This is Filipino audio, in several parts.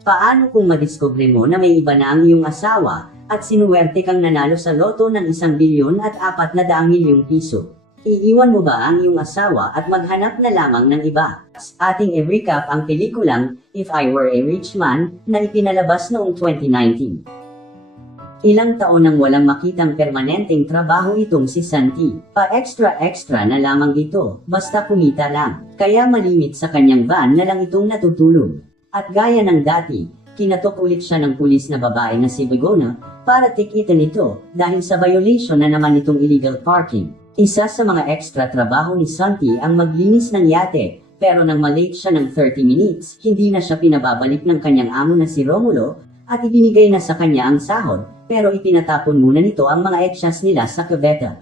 Paano kung madiskubre mo na may iba na ang iyong asawa, at sinuwerte kang nanalo sa loto ng 1,000,000,000 at 400,000,000 piso? Iiwan mo ba ang iyong asawa at maghanap na lamang ng iba? Ating i-recap ang pelikulang If I Were a Rich Man na ipinalabas noong 2019. Ilang taon nang walang makitang permanenteng trabaho itong si Santi. Pa-extra-extra na lamang ito, basta kumita lang. Kaya malimit sa kanyang van na lang itong natutulog. At gaya ng dati, kinatok ulit siya ng pulis na babae na si Begona para tikitan ito dahil sa violation na naman itong illegal parking. Isa sa mga extra trabaho ni Santi ang maglinis ng yate, pero nang malate siya ng 30 minutes, hindi na siya pinababalik ng kanyang amo na si Romulo, at ibinigay na sa kanya ang sahod, pero itinatapon muna nito ang mga extras nila sa kubeta.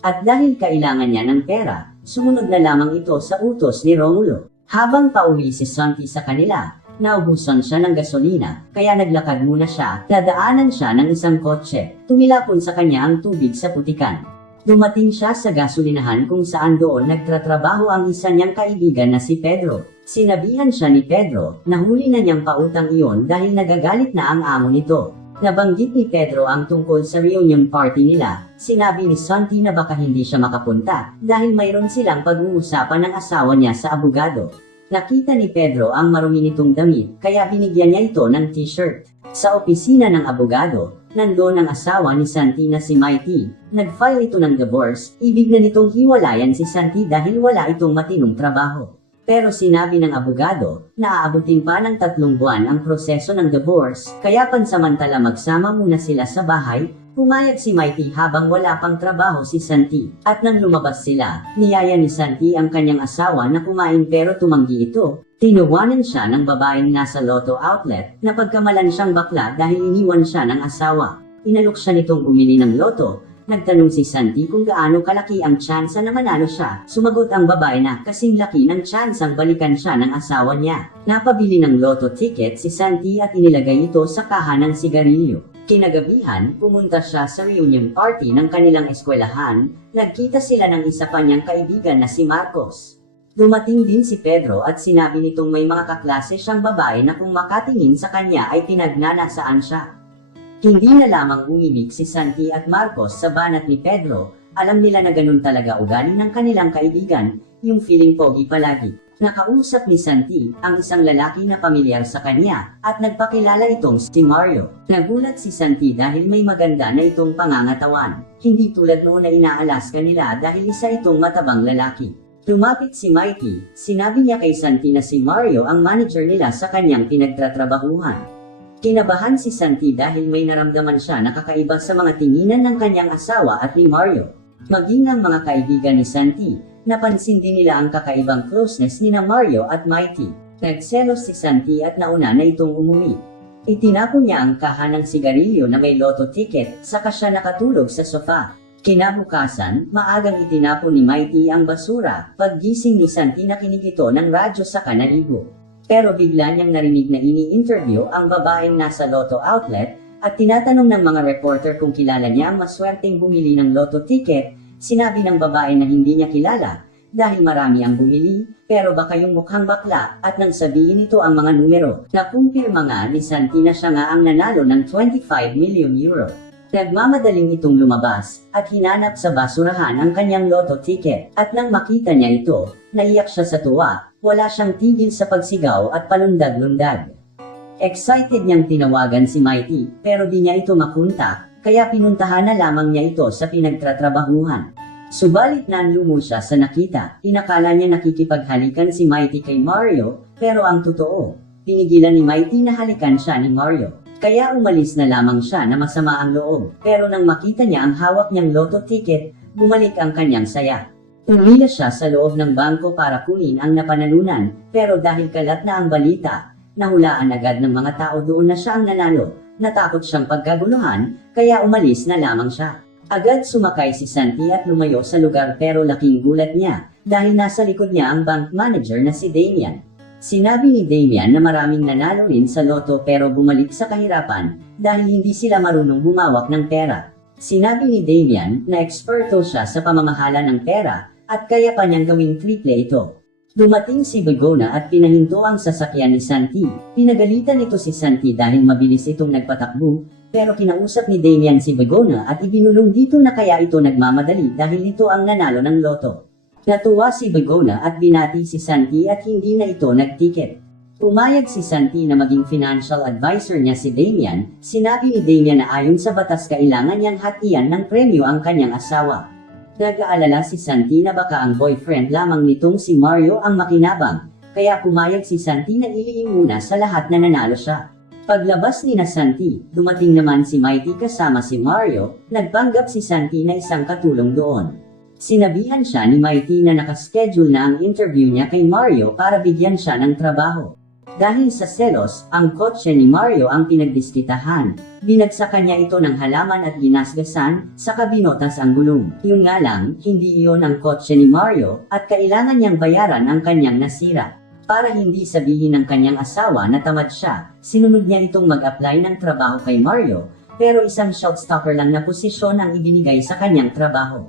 At dahil kailangan niya ng pera, sumunod na lamang ito sa utos ni Romulo. Habang pauwi si Santi sa kanila, naubusan siya ng gasolina, kaya naglakad muna siya, dadaanan siya ng isang kotse, tumilapon sa kanya ang tubig sa putikan. Dumating siya sa gasolinahan kung saan doon nagtratrabaho ang isa niyang kaibigan na si Pedro. Sinabihan siya ni Pedro na huli na niyang pautang iyon dahil nagagalit na ang amo nito. Nabanggit ni Pedro ang tungkol sa reunion party nila. Sinabi ni Santi na baka hindi siya makapunta dahil mayroon silang pag-uusapan ng asawa niya sa abogado. Nakita ni Pedro ang marumi nitong damit kaya binigyan niya ito ng t-shirt. Sa opisina ng abogado, nandoon ang asawa ni Santi na si Mighty. Nag-file ito ng divorce, ibig na nitong hiwalayan si Santi dahil wala itong matinong trabaho. Pero sinabi ng abogado, na aabutin pa ng 3 buwan ang proseso ng divorce, kaya pansamantala magsama muna sila sa bahay. Pumayag si Mighty habang wala pang trabaho si Santi. At nang lumabas sila, niyaya ni Santi ang kanyang asawa na kumain pero tumanggi ito. Tinawanan siya ng babaeng nasa Lotto outlet na pagkamalan siyang bakla dahil iniwan siya ng asawa. Inalok siya nitong bumili ng loto. Nagtanong si Santi kung gaano kalaki ang tsansa na manalo siya. Sumagot ang babae na kasing laki ng tsansang balikan siya ng asawa niya. Napabili ng loto ticket si Santi at inilagay ito sa kaha ng sigarilyo. Kinagabihan, pumunta siya sa reunion party ng kanilang eskwelahan. Nagkita sila ng isa pa niyang kaibigan na si Marcos. Dumating din si Pedro at sinabi nitong may mga kaklase siyang babae na kung makatingin sa kanya ay pinagnanasaan siya. Hindi na lamang umimik si Santi at Marcos sa banat ni Pedro, alam nila na ganun talaga ugali ng kanilang kaibigan, yung feeling pogi palagi. Nakausap ni Santi ang isang lalaki na pamilyar sa kanya, at nagpakilala itong si Mario. Nagulat si Santi dahil may maganda na itong pangangatawan, hindi tulad noon na inaalas kanila dahil isa itong matabang lalaki. Lumapit si Mighty, sinabi niya kay Santi na si Mario ang manager nila sa kanyang pinagtatrabahuhan. Kinabahan si Santi dahil may naramdaman siya na kakaiba sa mga tinginan ng kanyang asawa at ni Mario. Maging ang mga kaibigan ni Santi, napansin din nila ang kakaibang closeness ni na Mario at Mighty. Nagselos si Santi at nauna na itong umuwi. Itinapon niya ang kaha ng sigarilyo na may loto ticket, saka siya nakatulog sa sofa. Kinabukasan, maagang itinapon ni Mighty ang basura. Paggising ni Santi nakinig ito ng radyo sa kanaligo. Pero bigla niyang narinig na ini-interview ang babaeng nasa Lotto outlet, at tinatanong ng mga reporter kung kilala niya ang maswerteng bumili ng Lotto ticket. Sinabi ng babae na hindi niya kilala, dahil marami ang bumili, pero baka yung mukhang bakla, at nang sabihin ito ang mga numero, nakumpirma nga ni Santi na siya nga ang nanalo ng 25 million euro. Nagmamadaling itong lumabas, at hinanap sa basurahan ang kanyang Lotto ticket, at nang makita niya ito, naiyak siya sa tuwa. Wala siyang tigil sa pagsigaw at palundag-lundag. Excited niyang tinawagan si Mighty, pero di niya ito makunta, kaya pinuntahan na lamang niya ito sa pinagtatrabahuhan. Subalit nanlumo siya sa nakita, inakala niya nakikipaghalikan si Mighty kay Mario, pero ang totoo, pinigilan ni Mighty na halikan siya ni Mario. Kaya umalis na lamang siya na masama ang loob, pero nang makita niya ang hawak niyang loto ticket, bumalik ang kanyang saya. Umila siya sa loob ng bangko para kunin ang napanalunan, pero dahil kalat na ang balita, nahulaan agad ng mga tao doon na siya ang nanalo. Natakot siyang pagkaguluhan, kaya umalis na lamang siya. Agad sumakay si Santi at lumayo sa lugar, pero laking gulat niya, dahil nasa likod niya ang bank manager na si Damian. Sinabi ni Damian na maraming nanalo rin sa loto pero bumalik sa kahirapan, dahil hindi sila marunong humawak ng pera. Sinabi ni Damian na eksperto siya sa pamamahala ng pera, at kaya pa niyang gawing triple ito. Dumating si Begona at pinahinto ang sasakyan ni Santi. Pinagalitan nito si Santi dahil mabilis itong nagpatakbo, pero kinausap ni Damian si Begona at ibinulong dito na kaya ito nagmamadali dahil ito ang nanalo ng loto. Natuwa si Begona at binati si Santi at hindi na ito nagtiket. Pumayag si Santi na maging financial advisor niya si Damian. Sinabi ni Damian na ayon sa batas kailangan niyang hatian ng premyo ang kanyang asawa. Nag-aalala si Santi na baka ang boyfriend lamang nitong si Mario ang makinabang, kaya pumayag si Santi na iliing muna sa lahat na nanalo siya. Paglabas ni na Santi, dumating naman si Mighty kasama si Mario. Nagpanggap si Santi na isang katulong doon. Sinabihan siya ni Mighty na nakaschedule na ang interview niya kay Mario para bigyan siya ng trabaho. Dahil sa selos, ang kotse ni Mario ang pinagdiskitahan. Binagsakan niya ito ng halaman at ginasgasan, saka binotas ang gulong. Yun nga lang, hindi iyon ang kotse ni Mario, at kailangan niyang bayaran ang kanyang nasira. Para hindi sabihin ng kanyang asawa na tamad siya, sinunod niya itong mag-apply ng trabaho kay Mario, pero isang showstopper lang na posisyon ang ibinigay sa kanyang trabaho.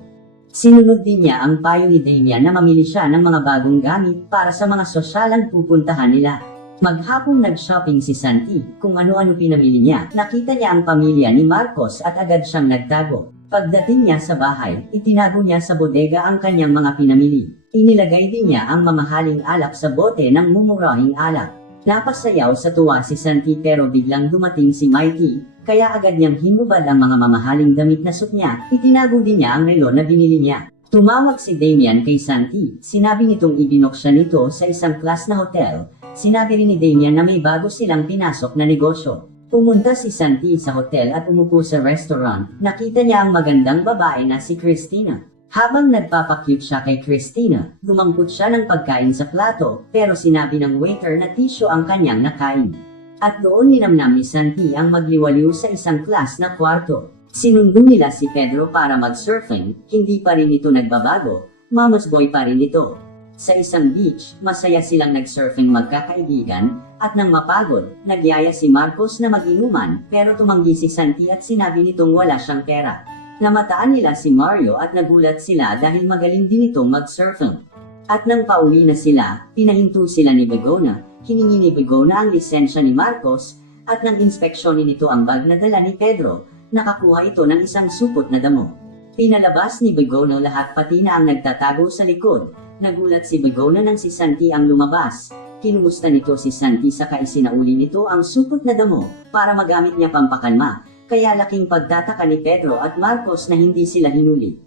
Sinunod din niya ang payo ni Damian na mamili siya ng mga bagong gamit para sa mga sosyalang pupuntahan nila. Maghapong nag-shopping si Santi, kung ano-ano pinamili niya. Nakita niya ang pamilya ni Marcos at agad siyang nagtago. Pagdating niya sa bahay, itinago niya sa bodega ang kanyang mga pinamili. Inilagay din niya ang mamahaling alak sa bote ng mumurahing alak. Napasayaw sa tuwa si Santi pero biglang dumating si Mighty, kaya agad niyang hinubad ang mga mamahaling damit na suot niya. Itinago din niya ang relo na binili niya. Tumawag si Damian kay Santi. Sinabi nitong ibinok siya nito sa isang class na hotel. Sinabi rin ni Damian na may bago silang pinasok na negosyo. Pumunta si Santi sa hotel at umupo sa restaurant. Nakita niya ang magandang babae na si Christina. Habang nagpapakyut siya kay Christina, dumampot siya ng pagkain sa plato, pero sinabi ng waiter na tissue ang kanyang nakain. At doon ninamnam ni Santi ang magliwaliw sa isang class na kwarto. Sinundo nila si Pedro para mag-surfing, hindi pa rin ito nagbabago, mama's boy pa rin ito. Sa isang beach, masaya silang nag-surfing magkakaibigan, at nang mapagod, nagyaya si Marcos na mag-inuman, pero tumanggi si Santi at sinabi nitong wala siyang pera. Namataan nila si Mario at nagulat sila dahil magaling din itong mag-surfing. At nang pauwi na sila, pinahinto sila ni Begona, hiningi ni Begona ang lisensya ni Marcos, at nang inspeksyonin nito ang bag na dala ni Pedro, nakakuha ito ng isang supot na damo. Pinalabas ni Begona lahat pati na ang nagtatago sa likod. Nagulat si Begona nang si Santi ang lumabas. Kinumusta nito si Santi saka isinauli nito ang supot na damo para magamit niya pampakalma, kaya laking pagtataka ni Pedro at Marcos na hindi sila hinuli.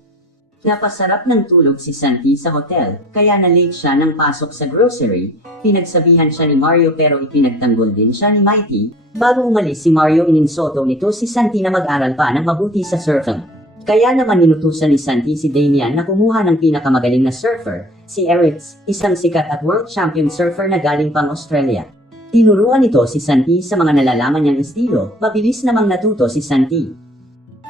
Napasarap ng tulog si Santi sa hotel, kaya na-late siya ng pasok sa grocery. Pinagsabihan siya ni Mario pero ipinagtanggol din siya ni Mighty. Bago umalis si Mario ininsoto nito si Santi na mag-aral pa ng mabuti sa surfing. Kaya naman ninutusan ni Santi si Damian na kumuha ng pinakamagaling na surfer, si Eritz, isang sikat at world champion surfer na galing pang Australia. Tinuruan nito si Santi sa mga nalalaman niyang estilo, mabilis namang natuto si Santi.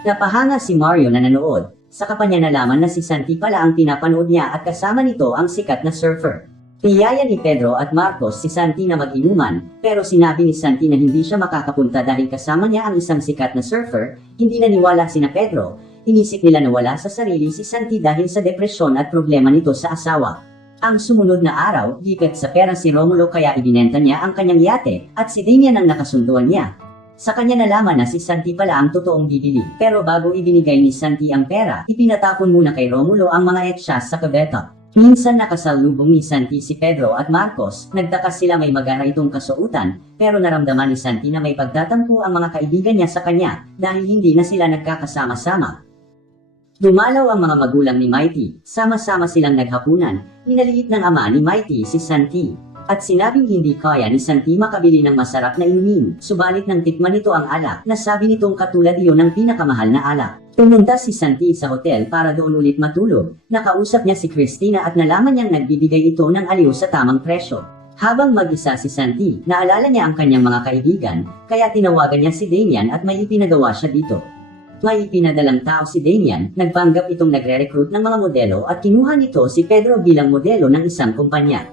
Napahanga si Mario na nanood, saka pa niya nalaman na si Santi pala ang pinapanood niya at kasama nito ang sikat na surfer. Niyaya ni Pedro at Marcos si Santi na mag-inuman, pero sinabi ni Santi na hindi siya makakapunta dahil kasama niya ang isang sikat na surfer. Hindi naniwala sina Pedro. Inisip nila na wala sa sarili si Santi dahil sa depresyon at problema nito sa asawa. Ang sumunod na araw, gipit sa pera si Romulo kaya ibinenta niya ang kanyang yate, at si Damian ang nakasunduan niya. Sa kanya nalaman na si Santi pala ang totoong bibili, pero bago ibinigay ni Santi ang pera, ipinatapon muna kay Romulo ang mga etsyas sa kabeta. Minsan nakasalubong ni Santi si Pedro at Marcos, nagtaka sila may magara itong kasuutan, pero naramdaman ni Santi na may pagtatampo ang mga kaibigan niya sa kanya, dahil hindi na sila nagkakasama-sama. Dumalaw ang mga magulang ni Mighty, sama-sama silang naghapunan. Minaliit ng ama ni Mighty si Santi, at sinabing hindi kaya ni Santi makabili ng masarap na inumin, subalit nang tikman nito ang alak, nasabi nitong katulad iyon ng pinakamahal na alak. Pumunta si Santi sa hotel para doon ulit matulog. Nakausap niya si Christina at nalaman niyang nagbibigay ito ng aliw sa tamang presyo. Habang mag-isa si Santi, naalala niya ang kanyang mga kaibigan, kaya tinawagan niya si Damian at may ipinagawa siya dito. May ipinadalang tao si Damian, nagpanggap itong nagre-recruit ng mga modelo at kinuha nito si Pedro bilang modelo ng isang kumpanya.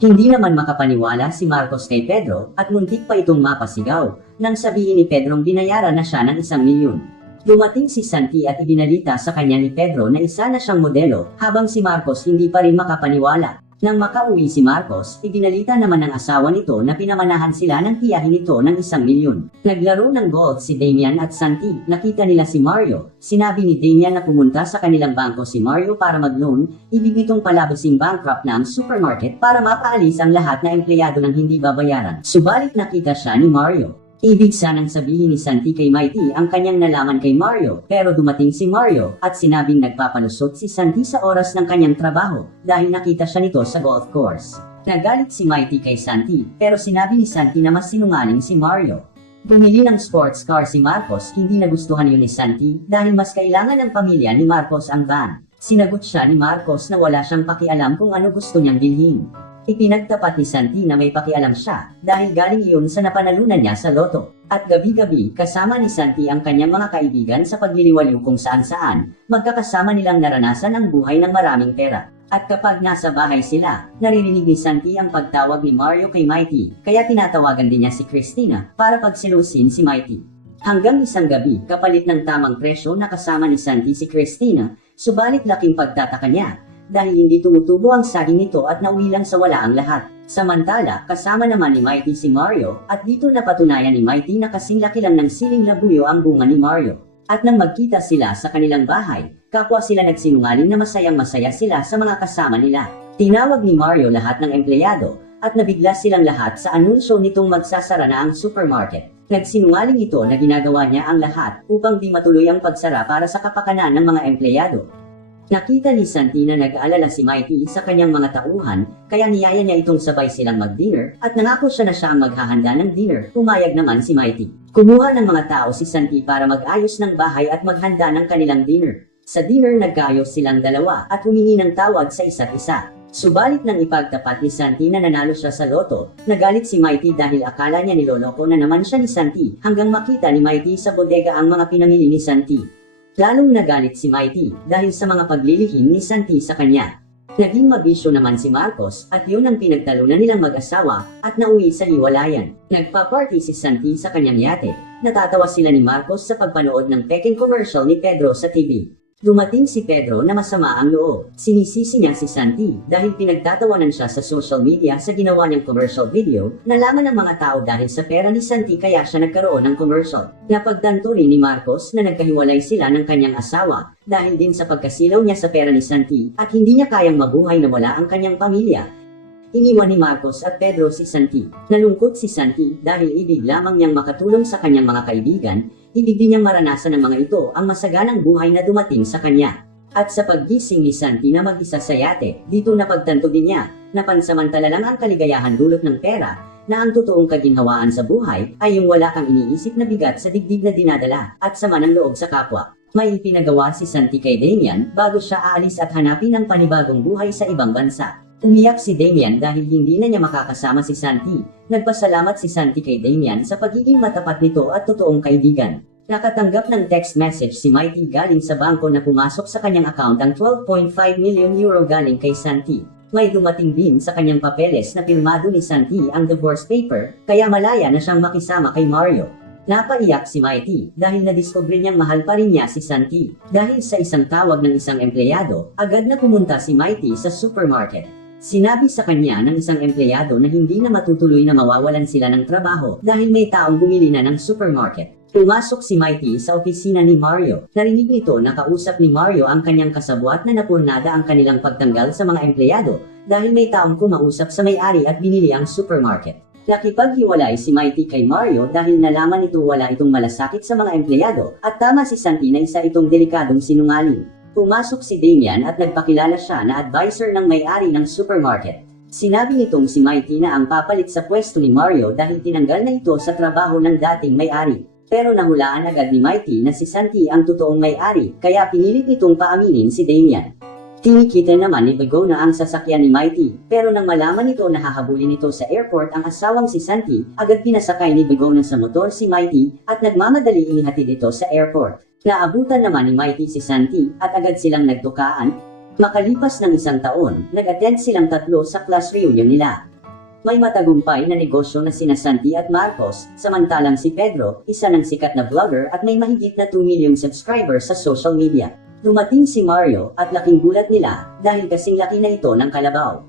Hindi naman makapaniwala si Marcos kay Pedro at muntik pa itong mapasigaw, nang sabihin ni Pedrong binayaran na siya ng 1 milyon. Dumating si Santi at ibinalita sa kanya ni Pedro na isa na siyang modelo, habang si Marcos hindi pa rin makapaniwala. Nang makauwi si Marcos, ibinalita naman ng asawa nito na pinamanahan sila ng tiyahin nito ng 1 milyon. Naglaro ng golf si Damian at Santi. Nakita nila si Mario. Sinabi ni Damian na pumunta sa kanilang bangko si Mario para mag-loan. Ibig nitong palabasing bankrupt na ang supermarket para mapaalis ang lahat na empleyado ng hindi babayaran. Subalit nakita siya ni Mario. Ibig sanang sabihin ni Santi kay Mighty ang kanyang nalaman kay Mario, pero dumating si Mario at sinabing nagpapalusot si Santi sa oras ng kanyang trabaho dahil nakita siya nito sa golf course. Nagalit si Mighty kay Santi, pero sinabi ni Santi na mas sinungaling si Mario. Bumili ng sports car si Marcos, hindi nagustuhan yun ni Santi dahil mas kailangan ng pamilya ni Marcos ang van. Sinagot siya ni Marcos na wala siyang pakialam kung ano gusto niyang bilhin. Ipinagtapat ni Santi na may pakialam siya dahil galing iyon sa napanalunan niya sa loto. At gabi-gabi kasama ni Santi ang kanyang mga kaibigan sa pagliliwaliw kung saan-saan, magkakasama nilang naranasan ang buhay ng maraming pera. At kapag nasa bahay sila, naririnig ni Santi ang pagtawag ni Mario kay Mighty, kaya tinatawagan din niya si Christina para pagsilusin si Mighty. Hanggang isang gabi, kapalit ng tamang presyo nakasama ni Santi si Christina, subalit laking pagtataka niya dahil hindi tumutubo ang saging nito at nauwi lang sa wala ang lahat. Samantala, kasama naman ni Mighty si Mario, at dito napatunayan ni Mighty na kasing laki lang ng siling labuyo ang bunga ni Mario. At nang magkita sila sa kanilang bahay, kapwa sila nagsinungaling na masayang-masaya sila sa mga kasama nila. Tinawag ni Mario lahat ng empleyado, at nabigla silang lahat sa anunsyo nitong magsasara na ang supermarket. Nagsinungaling ito na ginagawa niya ang lahat upang di matuloy ang pagsara para sa kapakanan ng mga empleyado. Nakita ni Santi na nag-aalala si Mighty sa kanyang mga tauhan, kaya niyaya niya itong sabay silang mag-dinner, at nangako siya na siya ang maghahanda ng dinner. Pumayag naman si Mighty. Kumuha ng mga tao si Santi para mag-ayos ng bahay at maghanda ng kanilang dinner. Sa dinner nag-ayos silang dalawa at humingi ng tawad sa isa't isa. Subalit nang ipagtapat ni Santi na nanalo siya sa loto, nagalit si Mighty dahil akala niya niloloko na naman siya ni Santi, hanggang makita ni Mighty sa bodega ang mga pinamili ni Santi. Lalong nagalit si Mighty dahil sa mga paglilihim ni Santi sa kanya. Naging mabisyo naman si Marcos at yun ang pinagtalunan nilang mag-asawa at nauwi sa iwalayan. Nagpa-party si Santi sa kanyang yate. Natatawa sila ni Marcos sa pagpanood ng peking commercial ni Pedro sa TV. Dumating si Pedro na masama ang loob. Sinisisi niya si Santi dahil pinagtatawanan siya sa social media sa ginawa niyang commercial video. Nalaman ng mga tao dahil sa pera ni Santi kaya siya nagkaroon ng commercial. Napagtanto rin ni Marcos na nagkahiwalay sila ng kanyang asawa dahil din sa pagkasilaw niya sa pera ni Santi at hindi niya kayang mabuhay na wala ang kanyang pamilya. Iniwan ni Marcos at Pedro si Santi. Nalungkot si Santi dahil ibig lamang niyang makatulong sa kanyang mga kaibigan. Ibig din niyang maranasan ng mga ito ang masaganang buhay na dumating sa kanya. At sa paggising ni Santi na mag-isa sa yate, dito napagtanto din niya na pansamantala lang ang kaligayahan dulot ng pera, na ang totoong kaginhawaan sa buhay ay yung wala kang iniisip na bigat sa digdig na dinadala at sama ng loob sa kapwa. May ipinagawa si Santi kay Damian bago siya aalis at hanapin ang panibagong buhay sa ibang bansa. Umiyak si Damian dahil hindi na niya makakasama si Santi. Nagpasalamat si Santi kay Damian sa pagiging matapat nito at totoong kaibigan. Nakatanggap ng text message si Mighty galing sa bangko na pumasok sa kanyang account ang 12.5 million euro galing kay Santi. May dumating din sa kanyang papeles na pirmado ni Santi ang divorce paper, kaya malaya na siyang makisama kay Mario. Napaiyak si Mighty dahil nadiskubre niyang mahal pa rin niya si Santi. Dahil sa isang tawag ng isang empleyado, agad na pumunta si Mighty sa supermarket. Sinabi sa kanya ng isang empleyado na hindi na matutuloy na mawawalan sila ng trabaho dahil may taong bumili na ng supermarket. Pumasok si Mighty sa opisina ni Mario. Narinig nito na kausap ni Mario ang kanyang kasabwat na napurnada ang kanilang pagtanggal sa mga empleyado dahil may taong kumausap sa may-ari at binili ang supermarket. Nakipaghiwalay si Mighty kay Mario dahil nalaman nito wala itong malasakit sa mga empleyado at tama si Santi na isa itong delikadong sinungaling. Pumasok si Damian at nagpakilala siya na advisor ng may-ari ng supermarket. Sinabi nitong si Mighty na ang papalit sa pwesto ni Mario dahil tinanggal na ito sa trabaho ng dating may-ari. Pero nahulaan agad ni Mighty na si Santi ang totoong may-ari, kaya pinilit nitong paaminin si Damian. Tinikita naman ni Begona ang sasakyan ni Mighty, pero nang malaman nito na hahabulin ito sa airport ang asawang si Santi, agad pinasakay ni Begona sa motor si Mighty at nagmamadali inihatid ito sa airport. Naabutan naman ni Mighty si Santi at agad silang nagtukaan. Makalipas ng isang taon, nag-attend silang tatlo sa class reunion nila. May matagumpay na negosyo na sina Santi at Marcos, samantalang si Pedro, isa ng sikat na vlogger at may mahigit na 2 million subscribers sa social media. Dumating si Mario at laking gulat nila dahil kasing laki na ito ng kalabaw.